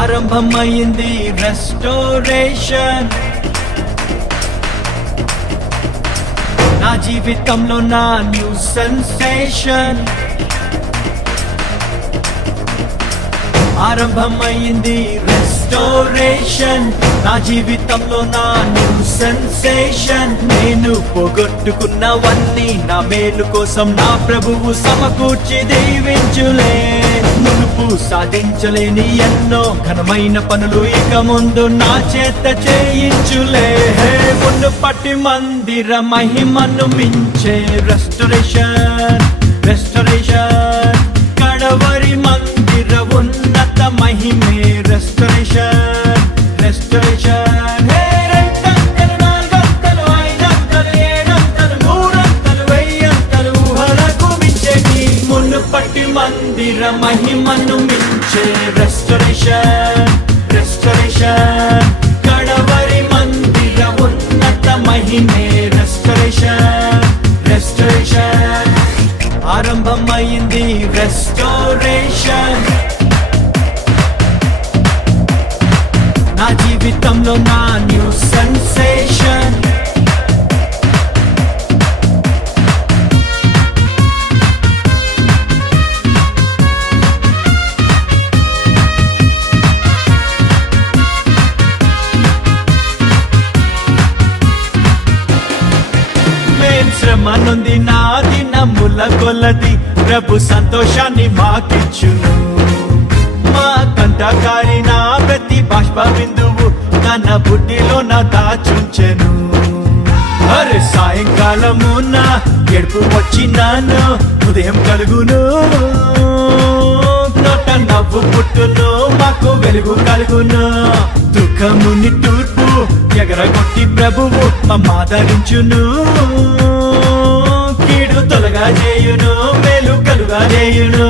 ఆరంభమైంది రెస్టోరేషన్. నా జీవితంలో నా న్యూ సెన్సేషన్. ఆరంభమైంది రెస్టోరేషన్. నా జీవితంలో నా న్యూ సెన్సేషన్. నేను పోగొట్టుకున్నవన్నీ నా మేలు కోసం నా ప్రభువు సమకూర్చి దీవించులే. మునుపు సాధించలేని ఎన్నో ఘనమైన పనులు ఇక ముందు నా చేత చేయించులే. మునుపటి మందిర మహిమను మించే రెస్టోరేషన్. రెస్టోరేషన్ కడవరి మందిర ఉన్నత మహిమే రెస్టోరేషన్. రెస్టోరేషన్ రెండంతలు, నాలుగంతలు, ఐదంతలు, ఏడంతలు, మూడంతలు, వెయ్యంతలు ఊహలకు మించేటి మునుపటి మందిర మహిమను మించే రెస్టోరేషన్. రెస్టోరేషన్ కడవరి మందిర ఉన్నత మహిమే రెస్టోరేషన్. రెస్టోరేషన్ ఆరంభమైంది రెస్టోరేషన్. నా జీవితంలో నా న్యూ సెన్సేషన్. శ్రమ నుండి నా దినముల కొలది ప్రభు సంతోషాన్ని మాకిచ్చును. మా కంటకారి నా ప్రతి బాష్ప బిందువు తన బుడ్డిలో నా దాచుంచెను. అరే సాయంకాలము నా ఎడుపు వచ్చినాను, ఉదయం కలుగును, నోట నవ్వు పుట్టును, మాకు వెలుగు కలుగును. దుఃఖముని తూర్పు ఎగరగొట్టి ప్రభువు మమ్మాదరించును. కీడు తొలగా చేయును, మేలు కలుగా చేయును.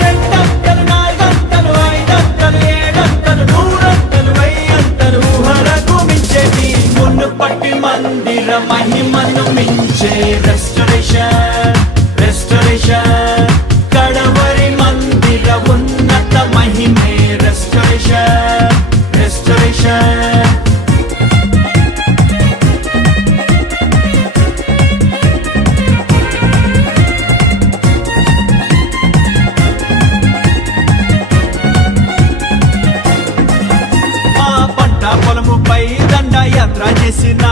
రెండంతలు, నాలుగంతలు, ఐదంతలు, ఏడంతలు, నూరంతలు, వెయ్యంతలు ఊహలకు మించేటి మునుపటి మందిర మహిమను మించే రెస్టోరేషన్. రెస్టోరేషన్ కడవరి మందిర ఉన్నత మహిమే రెస్టోరేషన్. రెస్టోరేషన్ పొలముపై దండయాత్ర చేసిన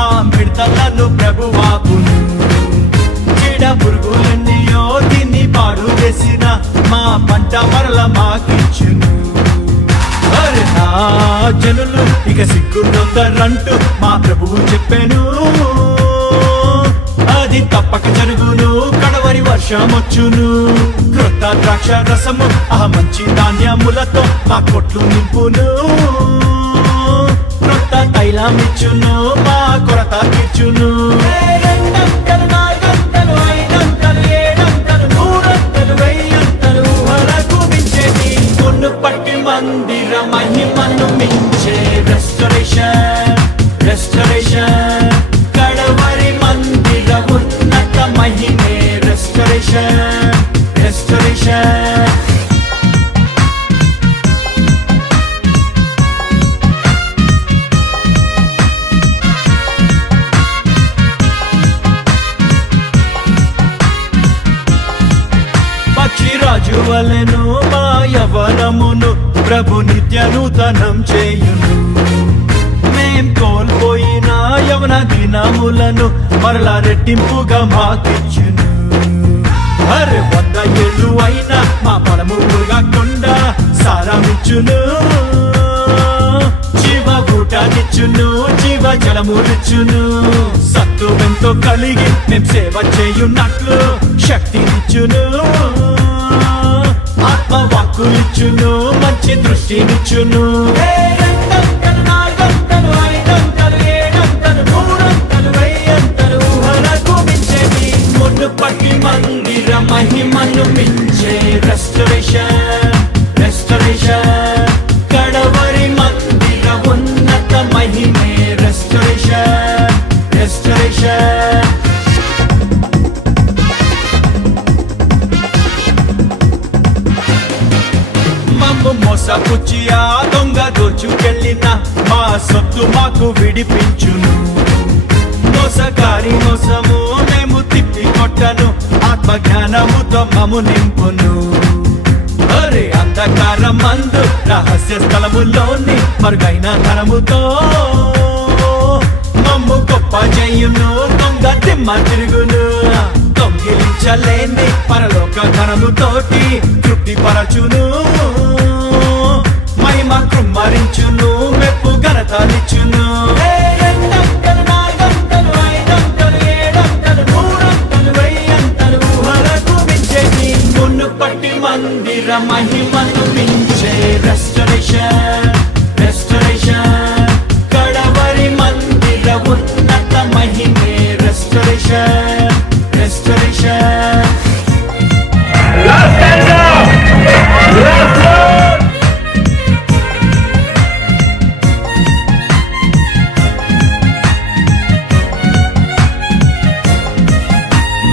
ఆ మిడతలను ప్రభువాపును. చీడ పురుగులన్నీయో తిని పాడు చేసిన మా పంట మరల మాకిచ్చును. అరే నా జనులు ఇక సిగ్గుందంటూ మా ప్రభువు చెప్పాను. అది తప్పక జరుగును, కడవరి వర్షమొచ్చును. క్రొత్త ద్రాక్ష రసము ఆ మంచి ధాన్యములతో మా కొట్లు నింపును. క్రొత్త తైలమిచ్చును, మా కొరత తీర్చును. రెండంతలు, నాలుగంతలు, ఐదంతలు, ఏడంతలు, నూరంతలు, వెయ్యంతలు ఊహలకు మించేటి మునుపటి మందిర మహిమను మించే రెస్టోరేషన్. రెస్టోరేషన్ కడవరి మందిర ఉన్నత మహిమే రెస్టోరేషన్. రెస్టోరేషన్ పక్షిరాజు వలెను మా యవనమును ప్రభు నిత్య నూతనం చేయును. మేం కోల్పోయిన యవన దినములను మరలా రెట్టింపుగా మాకిచ్చును. అరే 100 ఏళ్ళు అయినా మా పొలము కాకుండా సారమిచ్చును. జీవ ఊటానిచ్చును, జీవ జలములిచ్చును. సత్తువెంతో కలిగి మేం సేవ చేయున్నట్లు శక్తినిచ్చును. ఆత్మవాక్కులిచ్చును, మంచి దృష్టినిచ్చును. రెండంతలు, నాలుగంతలు, ఐదంతలు, ఏడంతలు, నూరంతలు, వెయ్యంతలు ఊహలకు మించేటి మునుపటి మందిర మహిమను మించే రెస్టోరేషన్. రెస్టోరేషన్ కడవరి మందిర ఉన్నత మహిమే రెస్టోరేషన్. రెస్టోరేషన్ మమ్ము మోసపుచ్చి వచ్చి ఆ దొంగ దోచుకెళ్ళిన మా సొత్తు మాకు విడిపించును. మోసగారి మోసము మేము తిప్పి కొట్టను, ఆత్మ జ్ఞానముతో మము నింపును. అరే అంధకారం మందు రహస్య స్థలములోని మరుగైన ధనముతో మమ్ము గొప్ప చేయును. దొంగ దిమ్మ తిరుగును, దొంగిలించలేని పరలోక ధనముతోటి తృప్తి పరచును. మహిమ కృమ్మరించును, మెప్పు ఘనతనిచ్చును. రెండంతలు, నాలుగంతలు, ఐదంతలు, ఏడంతలు, నూరంతలు, వెయ్యంతలు, ఊహలకు మించేటి మునుపటి మందిర మహిమను మించే రెస్టరేషన్, రెస్టరేషన్. కడవరి మందిర ఉన్నత మహిమే రెస్టరేషన్, రెస్టరేషన్.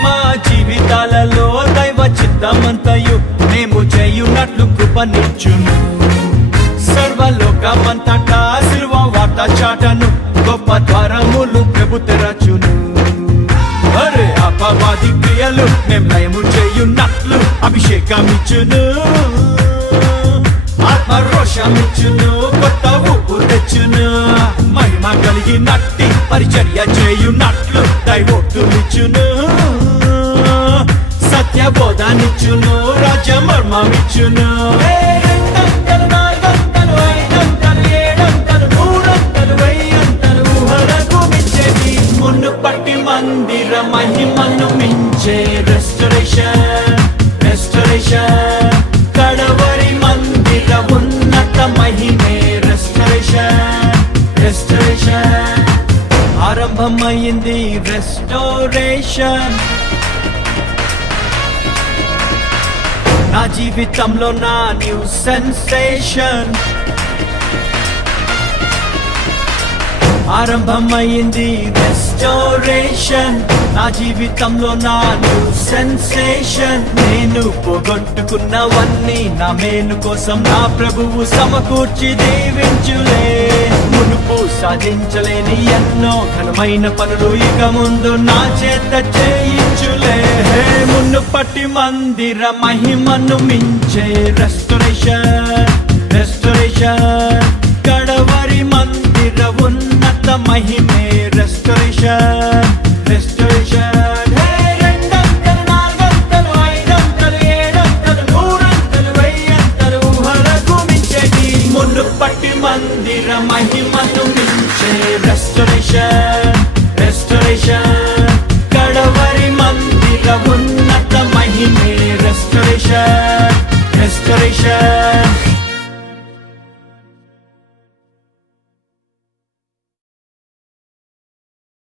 మా జీవితాలలో దైవ చిత్తమంతయు మేము చేయునట్లు కృపనిచ్చును. సర్వలోకమంతటా సిలువ వార్త చాటను, గొప్ప ద్వారములు ప్రభు తెరచును. అరే అపవాది క్రియలు మేం లయము చేయున్నట్లు అభిషేకమిచ్చును. ఆత్మరోషమిచ్చును, కొత్త ఊపు తెచ్చును. మహిమ కలిగినట్టి పరిచర్య చేయున్నట్లు దైవోక్తులిచ్చును. సత్య బోధానిచ్చును, రాజ్య మర్మమిచ్చును. రెండంతలు, నాలుగంతలు, ఐదంతలు, ఏడంతలు, నూరంతలు, వెయ్యంతలు, ఊహలకు మించేటి మునుపటి మందిర మహిమను మించే రెస్టరేషన్, రెస్టరేషన్. కడవరి మందిర ఉన్నత మహిమే రెస్టరేషన్, రెస్టరేషన్. ఆరంభమైంది రెస్టోరేషన్. నా జీవితంలో నా న్యూ సెన్సేషన్. ఆరంభమైంది రెస్టోరేషన్. నా జీవితంలో నా న్యూ సెన్సేషన్. నేను పోగొట్టుకున్నవన్నీ నా మేలు కోసం నా ప్రభువు సమకూర్చి దీవించులే. మునుపు సాధించలేని ఎన్నో ఘనమైన పనులు ఇక ముందు నా చేత చేయించులే. మునుపటి మందిర మహిమను మించే రెస్టరేషన్, రెస్టరేషన్. కడవరి మందిర ఉన్నత మహిమే రెస్టరేషన్, రెస్టరేషన్. రెండంతలు, నాలుగంతలు, ఐదంతలు, ఏడంతలు, నూరంతలు, వెయ్యంతలు, ఊహలకు మించేటి మునుపటి మందిర మహిమను మించే రెస్టరేషన్.